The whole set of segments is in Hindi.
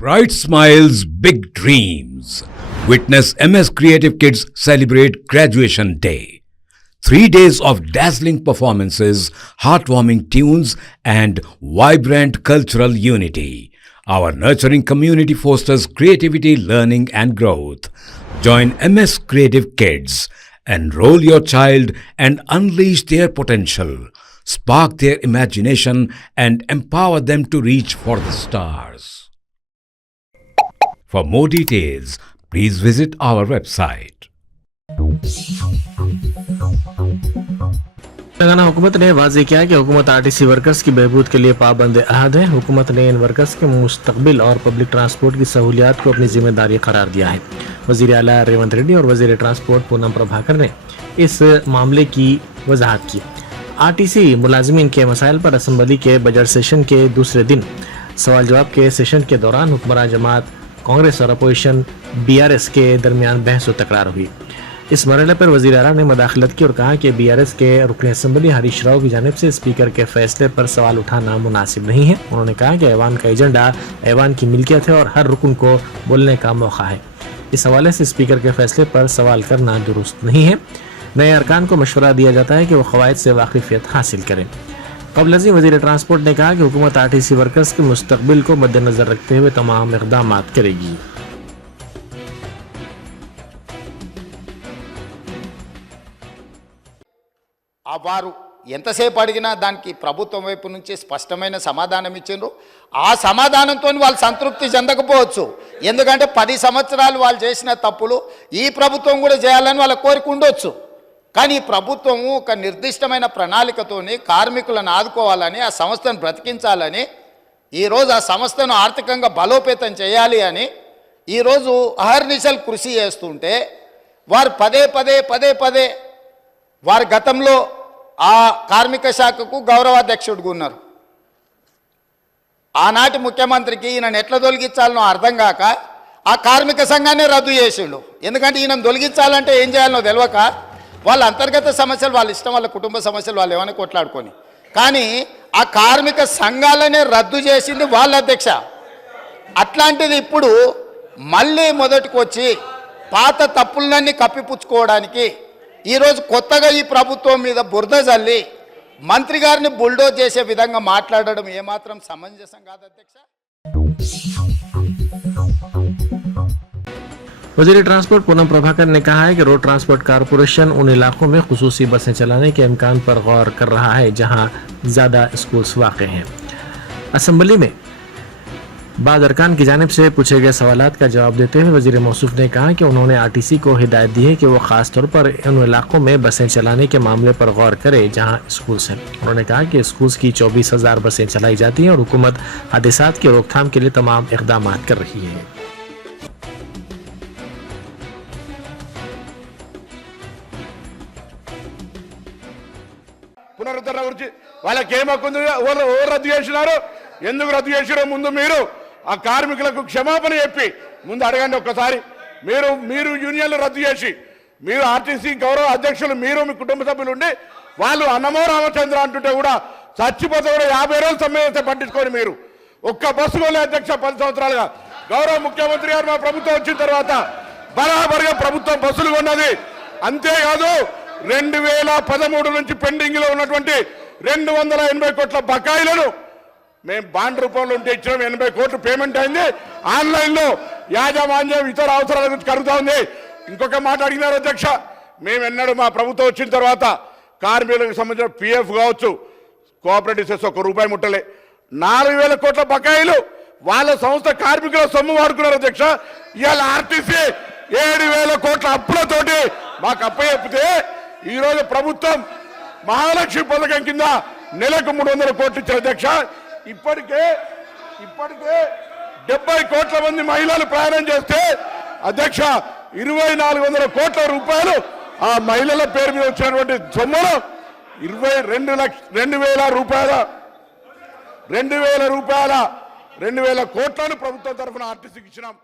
Bright smiles, big dreams. Witness MS Creative Kids celebrate Graduation Day. 3 days of dazzling performances, heartwarming tunes, and vibrant cultural unity. Our nurturing community fosters creativity, learning, and growth. Join MS Creative Kids. Enroll your child and unleash their potential. Spark their imagination and empower them to reach for the stars. For more details, please visit our website. Telangana हुकूमत ने वाज़ेह किया कि हुकूमत आरटीसी वर्कर्स की बहबूद के लिए पाबंद अहद है। हुकूमत ने इन वर्कर्स के मुस्तकबिल और पब्लिक ट्रांसपोर्ट की सहूलियात को अपनी जिम्मेदारी करार दिया है। वज़ीर आला रेवंत रेड्डी और वज़ीर ट्रांसपोर्ट पूनम प्रभाकर ने इस मामले की वजाहत की। आरटीसी मुलाजमीन के मसाइल पर असम्बली के बजट सेशन के दूसरे दिन सवाल जवाब के सेशन के दौरान हुक्मरान जमात कांग्रेस और अपोजिशन बीआरएस के दरमियान बहस व तकरार हुई। इस मरहले पर वज़ीर आला ने मदाखलत की और कहा कि बीआरएस के रुकन असम्बली हरीश राव की जानिब से स्पीकर के फैसले पर सवाल उठाना मुनासिब नहीं है। उन्होंने कहा कि ऐवान का एजेंडा ऐवान की मिल्कियत है और हर रुकन को बोलने का मौका है। इस हवाले से स्पीकर के फैसले पर सवाल करना दुरुस्त नहीं है। नए अरकान को मशवरा दिया जाता है कि वो क़वायद से वाकिफियत हासिल करें। कबल अज़ीं वज़ीर ट्रांसपोर्ट ने कहा कि हुकूमत आरटीसी वर्कर्स के मुस्तकबिल को मद्देनज़र रखते हुए तमाम इक़दाम करेगी। వారు ఎంతసేపు అడిగినా దానికి ప్రభుత్వం వైపు నుంచి స్పష్టమైన సమాధానం ఇచ్చిండ్రు. ఆ సమాధానంతో వాళ్ళు సంతృప్తి చెందకపోవచ్చు. ఎందుకంటే 10 సంవత్సరాలు వాళ్ళు చేసిన తప్పులు ఈ ప్రభుత్వం కూడా చేయాలని వాళ్ళ కోరిక ఉండొచ్చు. కానీ ఈ ప్రభుత్వము ఒక నిర్దిష్టమైన ప్రణాళికతోని కార్మికులను ఆదుకోవాలని, ఆ సంస్థను బ్రతికించాలని, ఈరోజు ఆ సంస్థను ఆర్థికంగా బలోపేతం చేయాలి అని ఈరోజు అహర్నిశలు కృషి చేస్తుంటే వారు పదే పదే వారి గతంలో ఆ కార్మిక శాఖకు గౌరవాధ్యక్షుడిగా ఉన్నారు. ఆనాటి ముఖ్యమంత్రికి ఈయనను ఎట్లా తొలగించాలనో అర్థం కాక ఆ కార్మిక సంఘాన్ని రద్దు చేసిండు. ఎందుకంటే ఈయనను తొలగించాలంటే ఏం చేయాలనో తెలియక వాళ్ళ అంతర్గత సమస్యలు వాళ్ళ ఇష్టం, వాళ్ళ కుటుంబ సమస్యలు వాళ్ళు ఏమైనా కొట్లాడుకొని, కానీ ఆ కార్మిక సంఘాలనే రద్దు చేసింది వాళ్ళ అధ్యక్ష. అట్లాంటిది ఇప్పుడు మళ్ళీ మొదటికి వచ్చి పాత తప్పులన్నీ కప్పిపుచ్చుకోవడానికి ఈరోజు కొత్తగా ఈ ప్రభుత్వం మీద బురద జల్లి మంత్రి గారిని బుల్డోజ్ చేసే విధంగా మాట్లాడడం ఏమాత్రం సమంజసం కాదు అధ్యక్ష. वज़ीर ट्रांसपोर्ट पूनम प्रभाकर ने कहा है कि रोड ट्रांसपोर्ट कारपोरेशन उन इलाकों में खुसूसी बसें चलाने के इम्कान पर गौर कर रहा है जहां ज़्यादा स्कूल्स वाक़ हैं। असम्बली में बाद अरकान की जानिब से पूछे गए सवालात का जवाब देते हुए वज़ीर मौसूफ ने कहा कि उन्होंने आरटीसी को हिदायत दी है कि वो ख़ास तौर पर उन इलाकों में बसें चलाने के मामले पर गौर करे जहां स्कूल्स हैं। उन्होंने कहा कि स्कूल्स की 24,000 बसें चलाई जाती हैं और हुकूमत हादसात की रोकथाम के लिए तमाम इक़दाम कर रही है। పునరుద్ధరణ గురించి వాళ్ళకి ఏం హక్కు ఉంది? ఎవరు రద్దు చేసినారు? ఎందుకు రద్దు చేసిరో ముందు మీరు ఆ కార్మికులకు క్షమాపణ చెప్పి ముందు అడగండి ఒక్కసారి. మీరు యూనియన్లు రద్దు చేసి మీరు ఆర్టీసీ గౌరవ అధ్యక్షులు మీరు మీ కుటుంబ సభ్యులు ఉండి వాళ్ళు అన్నమో రామచంద్ర అంటుంటే కూడా చచ్చిపోతే కూడా 50 రోజులు సమ్మె పట్టించుకొని మీరు ఒక్క బస్సు కొనే అధ్యక్ష 10 సంవత్సరాలుగా గౌరవ ముఖ్యమంత్రి గారు మా ప్రభుత్వం వచ్చిన తర్వాత బరాబర్గా ప్రభుత్వం బస్సులు కొన్నది. అంతేకాదు 2013 నుంచి పెండింగ్లో ఉన్నటువంటి 280 కోట్ల బకాయిలను మేము బాండ్ రూపంలో ఉంటే ఇచ్చినాం. 80 కోట్లు పేమెంట్ అయింది. ఆన్లైన్లో యాజమాన్యం ఇతర అవసరాల గురించి కలుగుతా ఉంది. ఇంకొక మాట అడిగినారు అధ్యక్ష, మేము ఎన్నడూ మా ప్రభుత్వం వచ్చిన తర్వాత కార్మికులకు సంబంధించిన పిఎఫ్ కావచ్చు, కోఆపరేటివ్ సెస్ ₹1 ముట్టలే. 4,000 కోట్ల బకాయిలు వాళ్ళ సంస్థ కార్మికుల సొమ్ము వాడుకున్నారు అధ్యక్ష. ఇవాళ ఆర్టీసీ 7,000 కోట్ల అప్పులతోటి మాకు అప్పచెప్పితే ఈరోజు ప్రభుత్వం మహాలక్ష్మి పథకం కింద నెలకు 300 కోట్లు ఇచ్చారు అధ్యక్ష. ఇప్పటికే 70 కోట్ల మంది మహిళలు ప్రయాణం చేస్తే అధ్యక్ష 2,400 కోట్ల రూపాయలు ఆ మహిళల పేరు మీద వచ్చినటువంటి సొమ్మును 2,000 కోట్లను ప్రభుత్వం తరఫున ఆర్టీసీకి ఇచ్చినాం.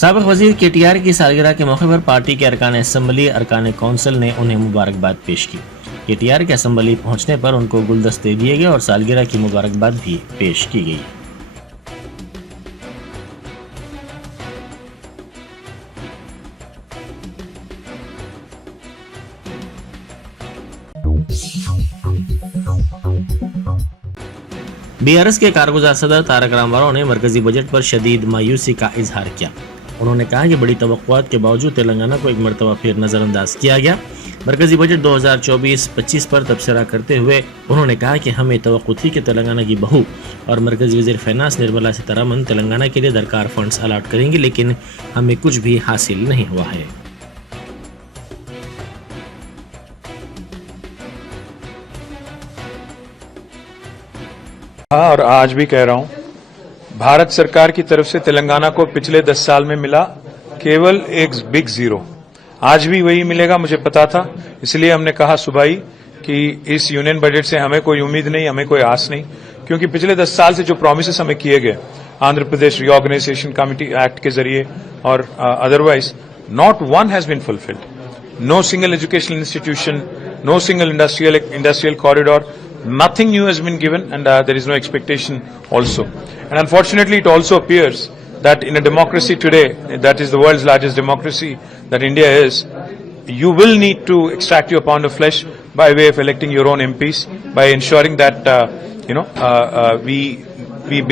साबिक़ वज़ीर KTR की सालगिरह के मौके पर पार्टी के अरकान असम्बली अरकान कौंसिल ने उन्हें मुबारकबाद पेश की। केटीआर के असेंबली पहुंचने पर उनको गुलदस्ते दिए गए और सालगिरह की मुबारकबाद भी पेश की गई। बीआरएस के कारगुजार सदर तारक रामाराव ने मरकजी बजट पर शदीद मायूसी का इजहार किया। उन्होंने कहा कि बड़ी तवक्कुआत के बावजूद तेलंगाना को एक मरतबा फिर नजरअंदाज किया गया। मरकजी बजट 2024-25 पर तबसरा करते हुए उन्होंने कहा कि हमें तवक्कुआ थी कि तेलंगाना की बहू और मरकजी वज़ीर फाइनेंस निर्मला सीतारमण तेलंगाना के लिए दरकार फंड्स अलॉट करेंगी, लेकिन हमें कुछ भी हासिल नहीं हुआ है। और आज भी कह रहा हूं, भारत सरकार की तरफ से तेलंगाना को पिछले 10 साल में मिला केवल एक बिग जीरो। आज भी वही मिलेगा, मुझे पता था, इसलिए हमने कहा सुबह ही कि इस यूनियन बजट से हमें कोई उम्मीद नहीं, हमें कोई आस नहीं, क्योंकि पिछले 10 साल से जो प्रोमिसेस हमें किए गए Andhra Pradesh reorganisation committee act के जरिए और otherwise, not one has been fulfilled. No single educational institution, no single industrial corridor, nothing new has been given, and there is no expectation also. And unfortunately, it also appears that in a democracy today, that is the world's largest democracy that India is, you will need to extract your pound of flesh by way of electing your own MPs, by ensuring that we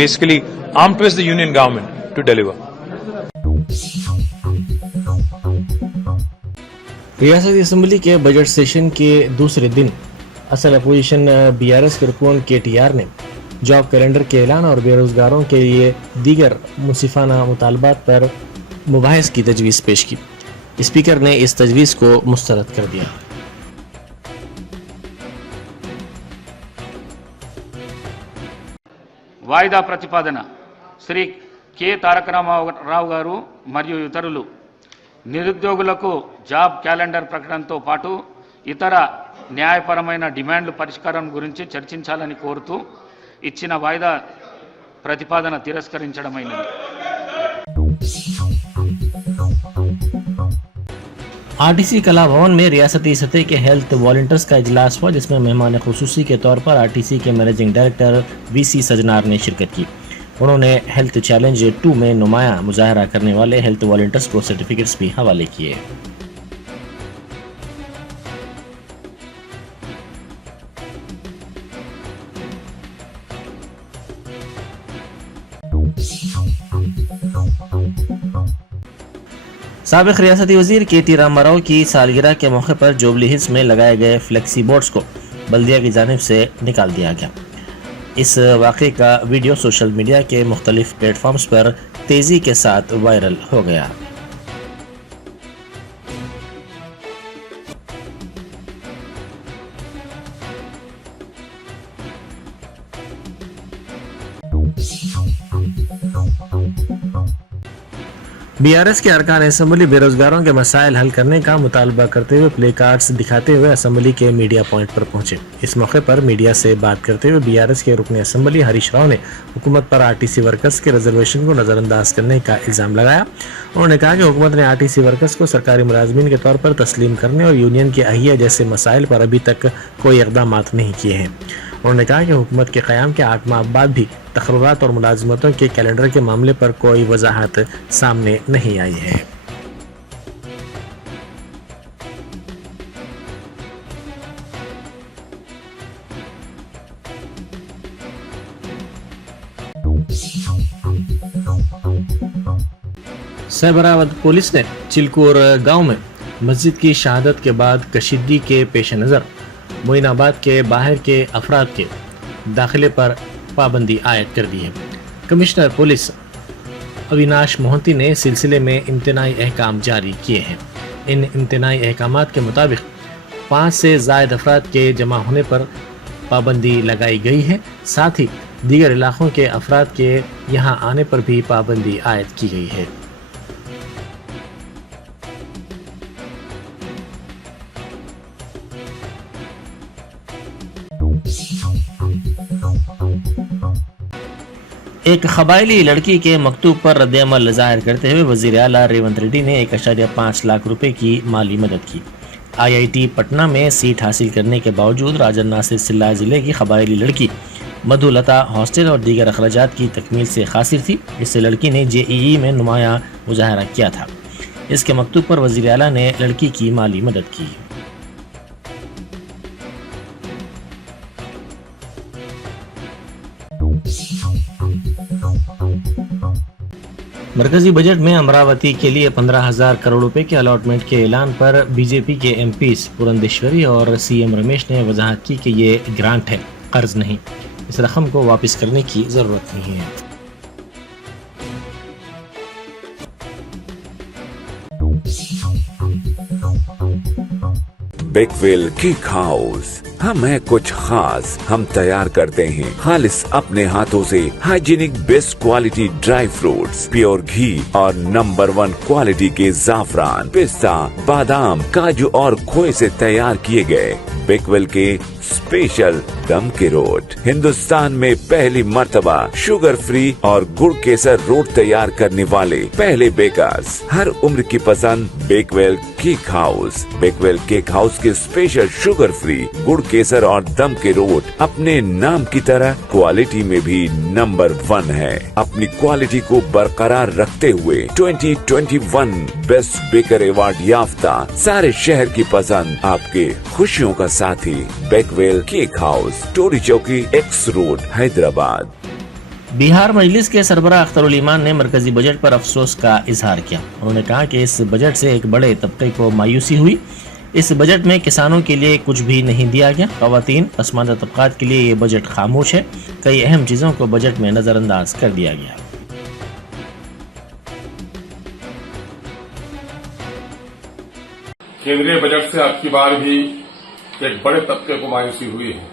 basically arm twist the union government to deliver. रियासती असेंबली के बजट सेशन के दूसरे दिन असल अपोजिशन बीआरएस के रुकन केटीआर ने जॉब कैलेंडर के ऐलान और बेरोजगारों के लिए दीगर मुंसिफाना मुतालबात पर मुबाहिस की तजवीज़ पेश की। स्पीकर ने इस तजवीज़ को मुस्तरद कर दिया। వాయిదా ప్రతిపాదన శ్రీ కె తారక రామారావు గారు మరియు ఇతరులు నిరుద్యోగులకు జాబ్ క్యాలెండర్ ప్రకటనతో పాటు ఇతర న్యాయపరమైన డిమాండ్ల పరిష్కారం గురించి చర్చించాలని కోరుతూ ఇచ్చిన వాయిదా ప్రతిపాదన తిరస్కరించడమైనది। आरटीसी कला भवन में रियासती सतह के हेल्थ वॉलंटियर्स का इजलास हुआ, जिसमें मेहमान खुसूसी के तौर पर आरटीसी के मैनेजिंग डायरेक्टर वीसी सजनार ने शिरकत की। उन्होंने हेल्थ चैलेंज 2 में नुमाया मुजाहरा करने वाले हेल्थ वॉलंटियर्स को सर्टिफिकेट्स भी हवाले किए। साबिक रियासती वजीर के.टी. रामाराव की सालगिरह के मौके पर जुबली हिल्स में लगाए गए फ्लेक्सी बोर्ड्स को बल्दिया की जानिब से निकाल दिया गया। इस वाक़े का वीडियो सोशल मीडिया के मुख्तलिफ प्लेटफॉर्म्स पर तेज़ी के साथ वायरल हो गया। बीआरएस के अरकान असेंबली बेरोजगारों के मसाइल हल करने का मुतालबा करते हुए प्ले कार्ड्स दिखाते हुए असेंबली के मीडिया पॉइंट पर पहुंचे। इस मौके पर मीडिया से बात करते हुए बीआरएस के रुकन असेंबली हरीश राव ने हुकूमत पर आरटीसी वर्कर्स के रिजर्वेशन को नजरअंदाज करने का इल्जाम लगाया। उन्होंने कहा कि हुकूमत ने आरटीसी वर्कर्स को सरकारी मुलाजमीन के तौर पर तस्लीम करने और यूनियन की अहिया जैसे मसाइल पर अभी तक कोई इकदाम नहीं किए हैं। उन्होंने कहा कि हुकूमत के क़याम के 8 माह बाद भी तकर्रुरात और मुलाजमतों के कैलेंडर के मामले पर कोई वजाहत सामने नहीं आई है। सहबराबाद पुलिस ने चिलकूर गांव में मस्जिद की शहादत के बाद कशीदगी के पेश नज़र मोइनाबाद के बाहर के अफराद के दाखिले पर पाबंदी आयद कर दी है। कमिश्नर पुलिस अविनाश मोहंती ने सिलसिले में इम्तनाई अहकाम जारी किए हैं। इन इम्तनाई अहकामात के मुताबिक 5 से ज़ायद अफराद के जमा होने पर पाबंदी लगाई गई है। साथ ही दीगर इलाकों के अफराद के यहाँ आने पर भी पाबंदी आयद की गई है। एक कबायली लड़की के मकतूब पर रद्द-ए-अमल ज़ाहिर करते हुए वज़ीर आला रेवंत रेड्डी ने 1.5 लाख रुपए की माली मदद की। IIT पटना में सीट हासिल करने के बावजूद राजा नासिर सिल्ला जिले की कबायली लड़की मधुलता हॉस्टल और दीगर अखराजात की तकमील से खासिर थी। इससे लड़की ने JEE में नुमाया मुजाहरा किया था। इसके मकतूब पर वज़ीर आला ने लड़की की माली मदद की। मरकजी बजट में अमरावती के लिए 15,000 करोड़ रुपए के अलॉटमेंट के ऐलान पर बीजेपी के MPs पुरंदेश्वरी और CM रमेश ने वजाहत की कि ये ग्रांट है, कर्ज नहीं। इस रकम को वापस करने की जरूरत नहीं है। बेकवेल केक हाउस, हम है कुछ खास। हम तैयार करते हैं खालिस अपने हाथों से hygienic best quality dry fruits, pure घी और नंबर 1 क्वालिटी के जाफरान, पिस्ता, बादाम, काजू और खोए से तैयार किए गए बेकवेल के स्पेशल दम के रोट। हिंदुस्तान में पहली मर्तबा शुगर फ्री और गुड़ केसर रोट तैयार करने वाले पहले बेकर्स। हर उम्र की पसंद Bakewell cake house. Bakewell cake house के स्पेशल शुगर फ्री गुड़ केसर और दम के रोट अपने नाम की तरह क्वालिटी में भी नंबर 1 है। अपनी क्वालिटी को बरकरार रखते हुए 2021 बेस्ट बेकर अवार्ड याफ्ता सारे शहर की पसंद, आपके खुशियों का साथी बेकवेल केक हाउस, टोरी चौकी, X रोड, हैदराबाद। बिहार मजलिस के सरबराह अख्तरुल ईमान ने मरकजी बजट पर अफसोस का इजहार किया। उन्होंने कहा कि इस बजट से एक बड़े तबके को मायूसी हुई। इस बजट में किसानों के लिए कुछ भी नहीं दिया गया। ख़वातीन, पसमानदा तबकात के लिए ये बजट खामोश है। कई अहम चीज़ों को बजट में नज़रअंदाज कर दिया गया। केंद्रीय बजट से अब की बार भी एक बड़े तबके को मायूसी हुई है।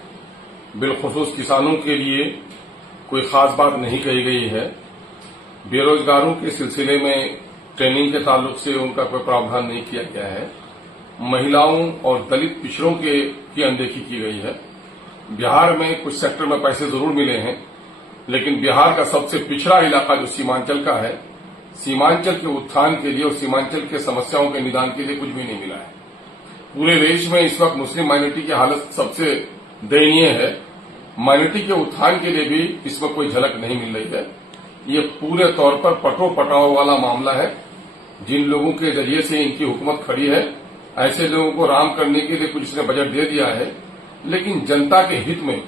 बिलखुसूस किसानों के लिए कोई खास बात नहीं कही गई है। बेरोजगारों के सिलसिले में ट्रेनिंग के ताल्लुक से उनका कोई प्रावधान नहीं किया गया है। महिलाओं और दलित पिछड़ों की अनदेखी की गई है। बिहार में कुछ सेक्टर में पैसे जरूर मिले हैं, लेकिन बिहार का सबसे पिछड़ा इलाका जो सीमांचल का है, सीमांचल के उत्थान के लिए और सीमांचल के समस्याओं के निदान के लिए कुछ भी नहीं मिला है। पूरे देश में इस वक्त मुस्लिम माइनॉरिटी की हालत सबसे दयनीय है। माइनॉरिटी के उत्थान के लिए भी इसमें कोई झलक नहीं मिल रही है। ये पूरे तौर पर पटो पटाओ वाला मामला है। जिन लोगों के जरिए से इनकी हुकूमत खड़ी है, ऐसे लोगों को राम करने के लिए कुछ इसने बजट दे दिया है, लेकिन जनता के हित में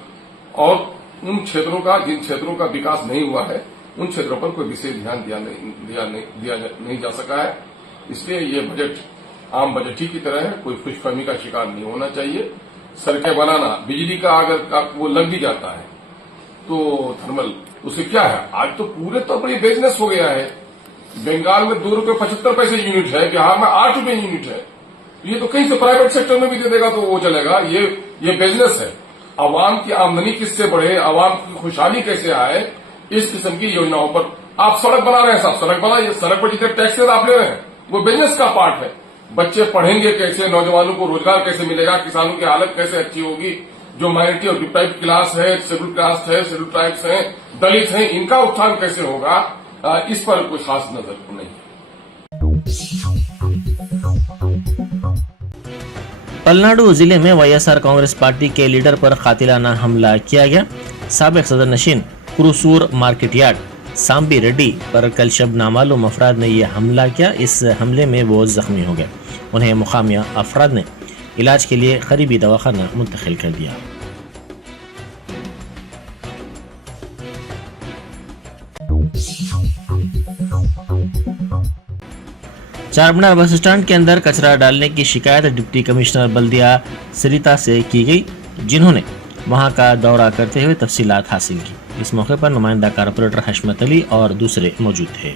और उन क्षेत्रों का जिन क्षेत्रों का विकास नहीं हुआ है, उन क्षेत्रों पर कोई विशेष ध्यान दिया नहीं जा सका है। इसलिए ये बजट आम बजट ही की तरह है, कोई खुशफहमी का शिकार नहीं होना चाहिए। सड़कें बनाना, बिजली का अगर वो लग भी जाता है तो थर्मल, उसे क्या है, आज तो पूरे तौर पर ये बिजनेस हो गया है। बंगाल में ₹2.75 यूनिट है, बिहार में ₹8 यूनिट है। ये तो कहीं से प्राइवेट सेक्टर में भी दे देगा तो वो चलेगा। ये बिजनेस है। आवाम की आमदनी किससे बढ़े, आवाम की खुशहाली कैसे आए, इस किस्म की योजनाओं पर आप सड़क बना रहे हैं। साहब सड़क बनाइए, सड़क पर जितने टैक्स आप ले रहे हैं वो बिजनेस का पार्ट है। बच्चे पढ़ेंगे कैसे, नौजवानों को रोजगार कैसे मिलेगा, किसानों की हालत कैसे अच्छी होगी, जो माइनॉरिटी और डिप्राइव्ड क्लास है, शेड्यूल कास्ट है, शेड्यूल ट्राइब्स हैं, दलित हैं, इनका उत्थान कैसे होगा, इस पर कोई खास नजर नहीं। पलनाडु जिले में YSR कांग्रेस पार्टी के लीडर पर कातिलाना हमला किया गया। साबिक सदर नशीन कुरुसूर मार्केट यार्ड सांबी रेड्डी पर कल शब नामालूम अफराद ने यह हमला किया। इस हमले में वो जख्मी हो गए। उन्हें मुकामिया अफराद ने इलाज के लिए करीबी दवाखाना मुंतकिल कर दिया। चारमीनार बस स्टैंड के अंदर कचरा डालने की शिकायत डिप्टी कमिश्नर बल्दिया सरिता से की गई, जिन्होंने वहां का दौरा करते हुए तफसीलात हासिल की। इस मौके पर नुमाइंदा कारपोरेटर हशमत अली और दूसरे मौजूद थे।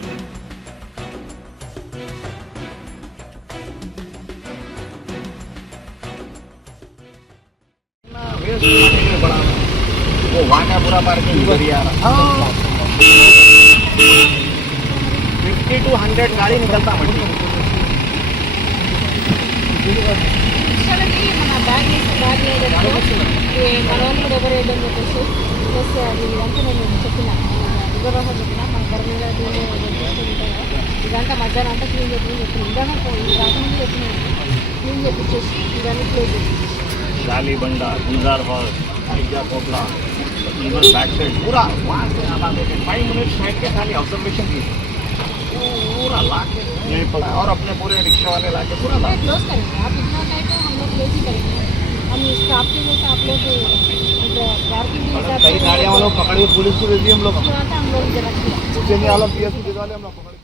वो वहाँ का पूरा पार्किंग एरिया 50 to 100 गाड़ी निकलता मंडी। మన బ్యాగ్ మన వాళ్ళు ఎవరు వేయడం చెప్పేసి ప్లస్ అది ఇదంతా నేను చెప్పిన రిజర్వ్ చెప్పిన మన గవర్నమెంట్ ఇదంతా మధ్యాహ్నం అంతా క్లీన్ చెప్పిన రాకముందు చెప్పిన క్లీన్ చేపించేసి ఇవన్నీ క్లోజ్ చేసి गालीबंड Gulzar Houz Alijah Kotla even back side पूरा वहाँ से आना देखे 5 मिनट साइड के खाली ऑब्जर्वेशन की पूरा ला के यहीं पर और अपने पूरे रिक्शा वाले ला के पूरा ला क्लोज करेंगे। आप इतना टाइम तो हम लोग क्लोज ही करेंगे। हम स्टाफ के लिए आप लोग पार्किंग के हिसाब कई गाड़ियाँ वालों पकड़ के पुलिस को दे दी हम लोग हम लोग जरा उसे नहीं आलम पीएस को दिखा ले हम लोग पकड़ के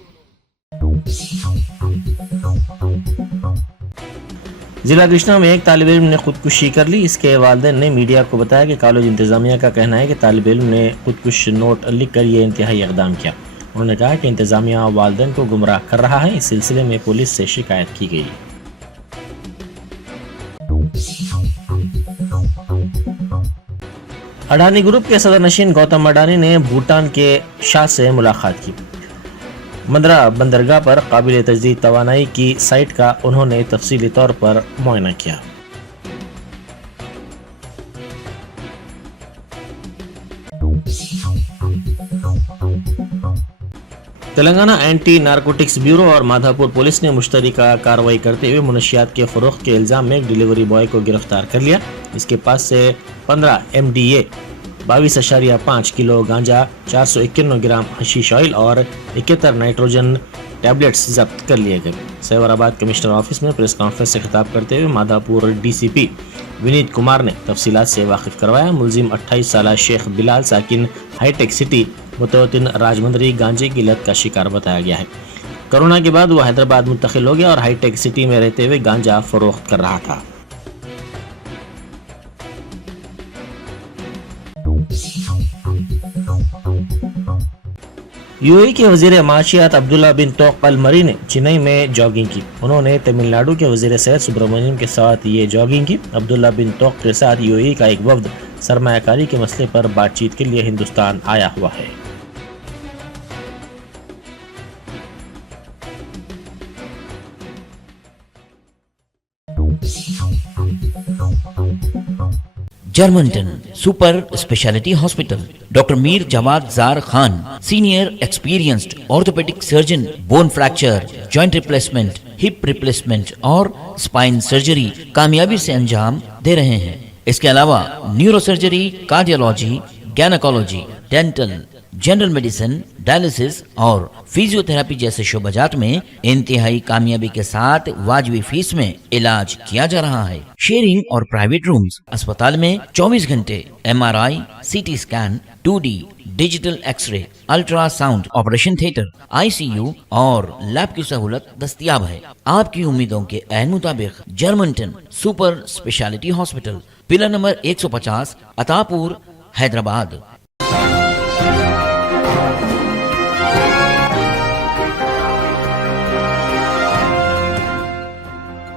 जिला कृष्णा में एक तालिब इल्म ने खुदकुशी कर ली। इसके वालिदैन ने मीडिया को बताया कि कॉलेज इंतजामिया का कहना है कि तालिब इल्म ने खुदकुश नोट लिख कर ये इंतहाई इकदाम किया। उन्होंने कहा कि इंतजामिया वालिदैन को गुमराह कर रहा है। इस सिलसिले में पुलिस से शिकायत की गई। अडानी ग्रुप के सदर नशीन गौतम अडानी ने भूटान के शाह से मुलाकात की। मंदरा बंदरगाह पर काबिल तजदीद तवानाई की साइट का उन्होंने तफसीली तौर पर मुआयना किया। तेलंगाना एंटी नारकोटिक्स ब्यूरो और माधापुर पुलिस ने मुश्तरका कार्रवाई करते हुए मुनशियात के फरोख्त के इल्जाम में एक डिलीवरी बॉय को गिरफ्तार कर लिया। इसके पास से 15 MDA 22.5 किलो गांजा, 451 ग्राम हशीश ऑयल और 71 नाइट्रोजन टैबलेट्स जब्त कर लिए गए। सैबराबाद कमिश्नर ऑफिस में प्रेस कॉन्फ्रेंस से खिताब करते हुए माधापुर DCP विनीत कुमार ने तफसीलात से वाकिफ करवाया। मुलजिम 28 साला शेख बिलाल साकिन हाईटेक सिटी मुतवतिन राजमंदरी गांजे की लत का शिकार बताया गया है। कोरोना के बाद वो हैदराबाद मुंतकिल हो गया और हाईटेक सिटी में रहते हुए गांजा फरोख्त कर रहा था। यूएई के वजीर माशियात अब्दुल्ला बिन तोक अल मरी ने चेन्नई में जॉगिंग की। उन्होंने तमिलनाडु के वजीर सेहत सुब्रमण्यम के साथ ये जॉगिंग की। अब्दुल्ला बिन तोक के साथ यूएई का एक वफ्द सरमायाकारी के मसले पर बातचीत के लिए हिंदुस्तान आया हुआ है। Germanten super speciality hospital, doctor Mir Jawad Zar Khan, senior experienced orthopaedic surgeon, bone fracture, joint replacement, hip replacement और स्पाइन सर्जरी कामयाबी से अंजाम दे रहे हैं। इसके अलावा neuro surgery, cardiology, gynaecology, dental, general medicine, dialysis और फिजियोथेरेपी जैसे शोबाजात में इंतहाई कामयाबी के साथ वाजबी फीस में इलाज किया जा रहा है। शेयरिंग और प्राइवेट रूम्स, अस्पताल में 24 घंटे MRI, CT scan, 2D digital x ray, ultrasound, operation theatre, ICU और लैब की सहूलत दस्तयाब है। आपकी उम्मीदों के ऐन मुताबिक Germanten super speciality hospital, pillar number 150, Attapur, Hyderabad.